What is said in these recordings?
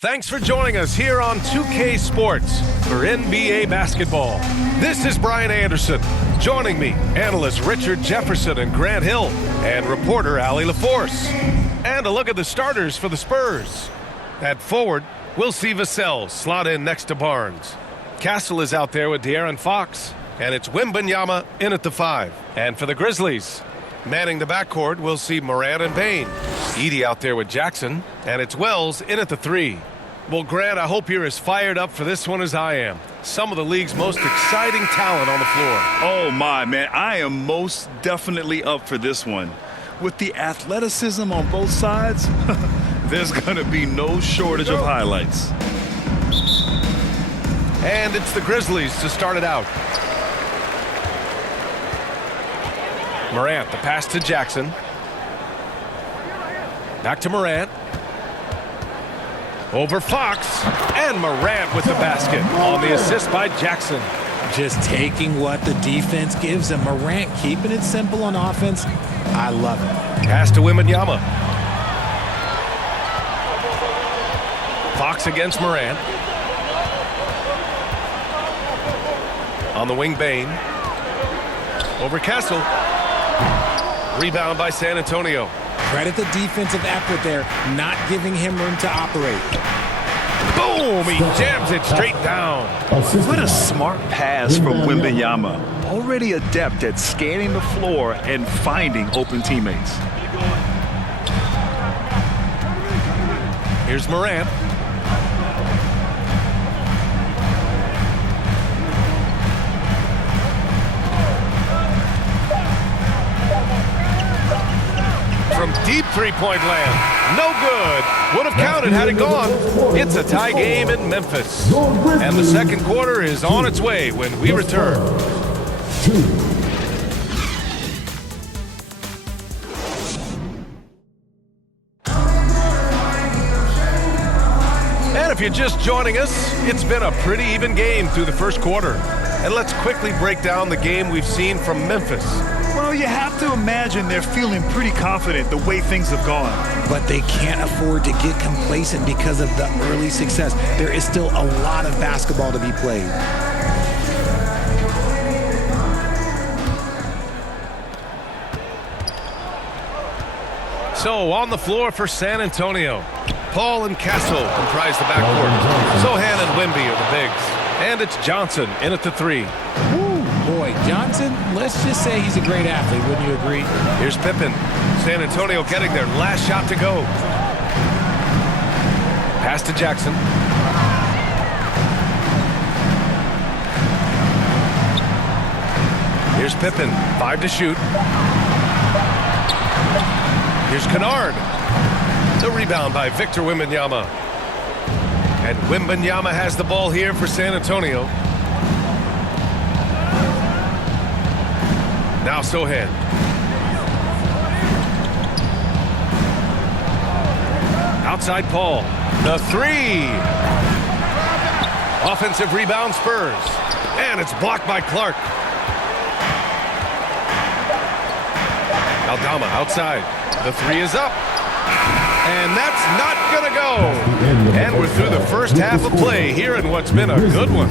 Thanks for joining us here on 2K Sports for NBA basketball. This is Brian Anderson. Joining me, analysts Richard Jefferson and Grant Hill, and reporter Allie LaForce. And a look at the starters for the Spurs. At forward, we'll see Vassell slot in next to Barnes. Castle is out there with De'Aaron Fox, and it's Wembanyama in at the 5. And for the Grizzlies, manning the backcourt, we'll see Morant and Bane. Edey out there with Jackson, and it's Wells in at the 3. Well, Grant, I hope you're as fired up for this one as I am. Some of the league's most exciting talent on the floor. Oh, my, man. I am most definitely up for this one. With the athleticism on both sides, there's going to be no shortage of highlights. And it's the Grizzlies to start it out. Morant, the pass to Jackson. Back to Morant. Over Fox, and Morant with the basket on the assist by Jackson. Just taking what the defense gives him. Morant keeping it simple on offense. I love it. Pass to Wembanyama. Fox against Morant. On the wing, Bane. Over Castle. Rebound by San Antonio. Credit the defensive effort there, not giving him room to operate. Boom! He jams it straight down. What a smart pass from Wembanyama. Already adept at scanning the floor and finding open teammates. Here's Morant. From deep three-point land. No good. Would have counted had it gone. It's a tie game in Memphis. And the second quarter is on its way when we return. And if you're just joining us, it's been a pretty even game through the first quarter. And let's quickly break down the game we've seen from Memphis. Well, you have to imagine they're feeling pretty confident the way things have gone. But they can't afford to get complacent because of the early success. There is still a lot of basketball to be played. So on the floor for San Antonio, Paul and Castle comprise the backcourt. Sohan and Wemby are the bigs. And it's Johnson in at the 3. Boy, Johnson, let's just say he's a great athlete, wouldn't you agree? Here's Pippen. San Antonio getting their last shot to go. Pass to Jackson. Here's Pippen. 5 to shoot. Here's Kennard. The rebound by Victor Wembanyama. And Wembanyama has the ball here for San Antonio. Now Sohan. Outside Paul. The 3. Offensive rebound Spurs. And it's blocked by Clark. Aldama outside. The 3 is up. And that's not going to go. And we're through the first half of play here in what's been a good one.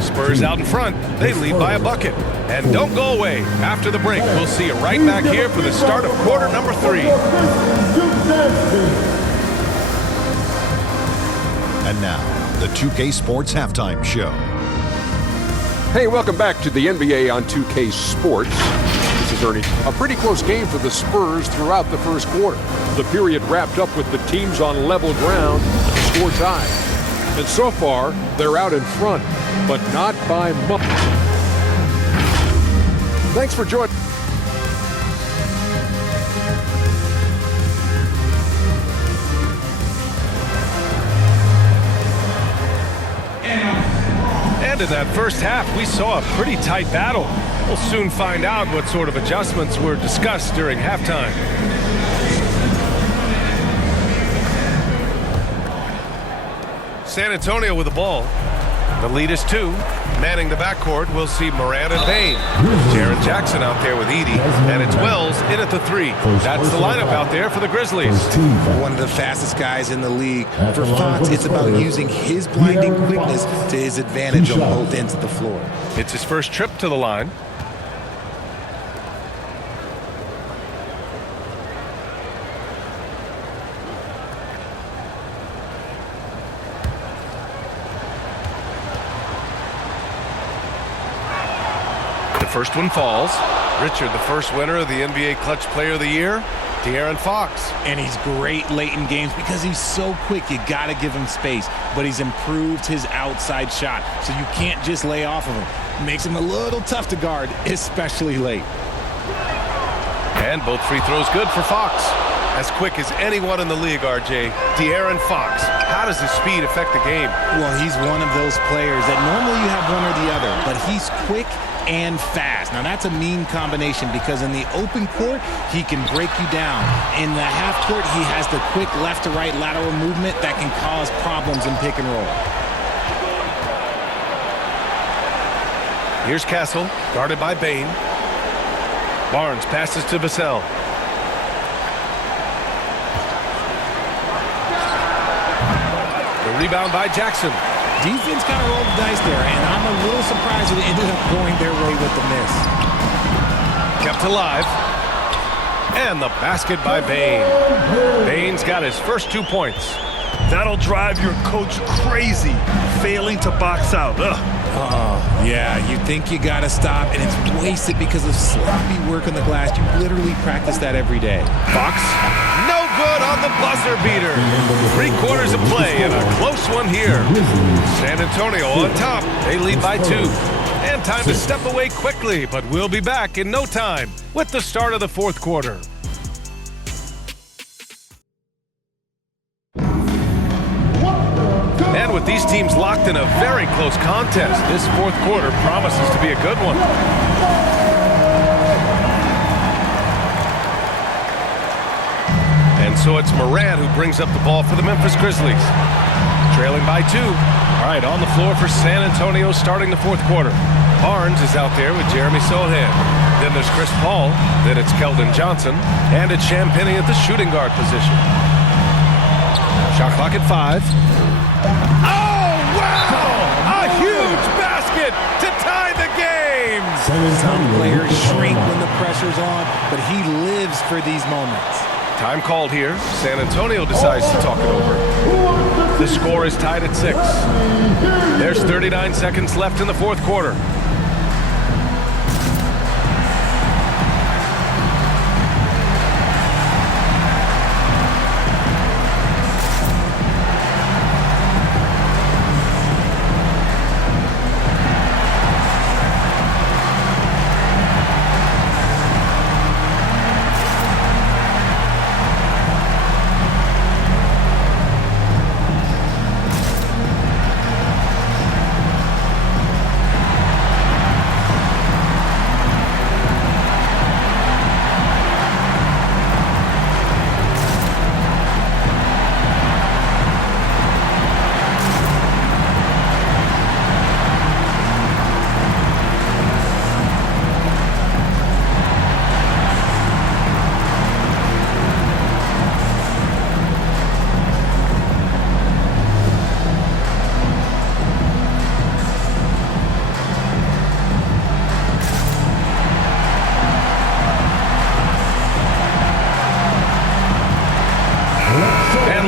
Spurs out in front. They lead by a bucket. And don't go away. After the break, we'll see you right back here for the start of quarter number 3. And now, the 2K Sports Halftime Show. Hey, welcome back to the NBA on 2K Sports. This is Ernie. A pretty close game for the Spurs throughout the first quarter. The period wrapped up with the teams on level ground, score tied. And so far, they're out in front, but not by much. Thanks for joining. And in that first half, we saw a pretty tight battle. We'll soon find out what sort of adjustments were discussed during halftime. San Antonio with the ball. The lead is 2. Manning the backcourt, we'll see Morant and Bane. Jaren Jackson out there with Edey, and it's Wells in at the 3. That's the lineup out there for the Grizzlies. One of the fastest guys in the league. For Fox, it's about using his blinding quickness to his advantage on both ends of the floor. It's his first trip to the line. First one falls. Richard, the first winner of the NBA Clutch Player of the Year, De'Aaron Fox. And he's great late in games because he's so quick. You got to give him space. But he's improved his outside shot, so you can't just lay off of him. Makes him a little tough to guard, especially late. And both free throws good for Fox. As quick as anyone in the league, RJ. De'Aaron Fox. How does his speed affect the game? Well, he's one of those players that normally you have one or the other, but he's quick and fast. Now, that's a mean combination because in the open court, he can break you down. In the half court, he has the quick left-to-right lateral movement that can cause problems in pick and roll. Here's Castle, guarded by Bane. Barnes passes to Vassell. The rebound by Jackson. Defense kind of rolled the dice there, and I'm a little surprised that it ended up going their way with the miss. Kept alive. And the basket by Bane. Bane's got his first 2 points. That'll drive your coach crazy, failing to box out. Yeah, you think you got to stop, and it's wasted because of sloppy work on the glass. You literally practice that every day. Fox, no good on the buzzer beater. 3/4 of play and a close one here. San Antonio on top. They lead by 2. And time to step away quickly, but we'll be back in no time with the start of the 4th quarter. And with these teams locked in a very close contest, this 4th quarter promises to be a good one. And so it's Morant who brings up the ball for the Memphis Grizzlies. Trailing by 2. All right, on the floor for San Antonio starting the 4th quarter. Barnes is out there with Jeremy Sohan. Then there's Chris Paul. Then it's Keldon Johnson. And it's Champagnie at the shooting guard position. Shot clock at 5. Oh, wow! A huge basket to tie the game! Some players shrink when the pressure's on, but he lives for these moments. Time called here. San Antonio decides to talk it over. The score is tied at 6. There's 39 seconds left in the 4th quarter.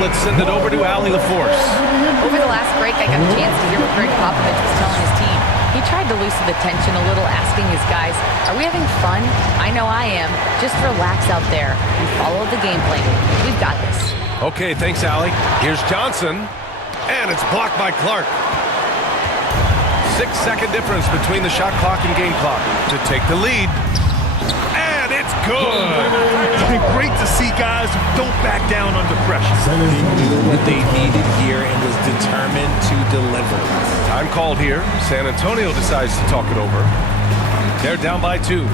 Let's send it over to Allie LaForce. Over the last break, I got a chance to hear what Greg Popovich was telling his team. He tried to loosen the tension a little, asking his guys, are we having fun? I know I am. Just relax out there and follow the game plan. We've got this. Okay, thanks, Allie. Here's Johnson, and it's blocked by Clark. 6-second difference between the shot clock and game clock to take the lead. And it's good. It's been great to see guys who don't back down under pressure. They knew what they needed here and was determined to deliver. Time called here. San Antonio decides to talk it over. They're down by 2.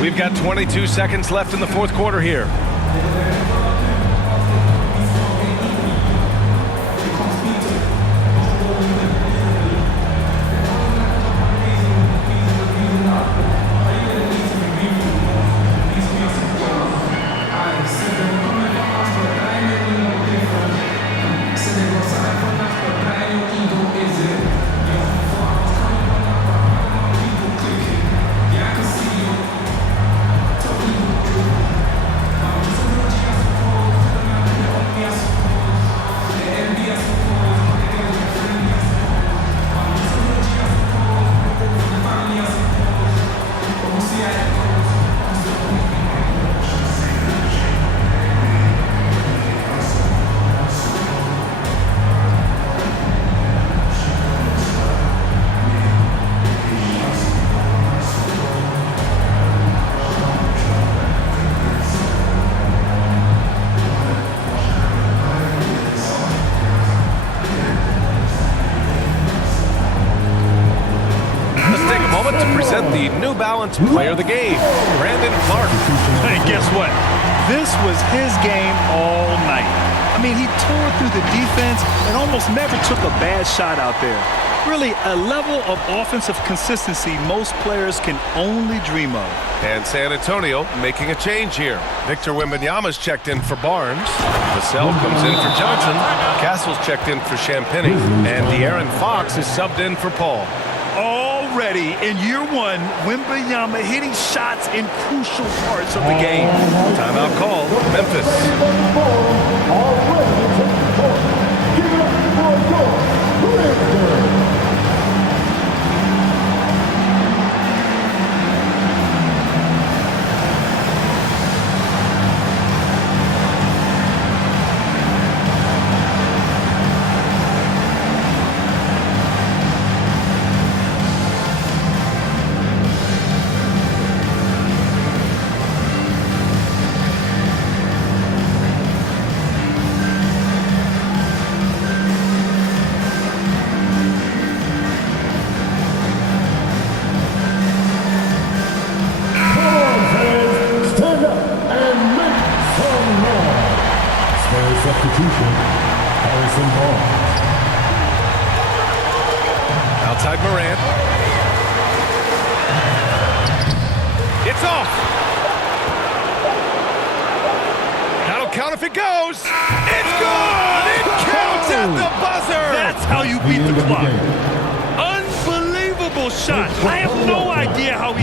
We've got 22 seconds left in the 4th quarter here. And the New Balance Player of the Game, Brandon Clark. Hey, guess what? This was his game all night. I mean, he tore through the defense and almost never took a bad shot out there. Really, a level of offensive consistency most players can only dream of. And San Antonio making a change here. Victor Wembanyama's checked in for Barnes. Vassell comes in for Johnson. Castle's checked in for Champagny. And De'Aaron Fox is subbed in for Paul. Already in year one, Wembanyama hitting shots in crucial parts of the game. Timeout call, Memphis. Outside Morant. It's off. That'll count if it goes. It's good. It counts at the buzzer. That's how you beat the clock. Unbelievable shot. I have no idea how he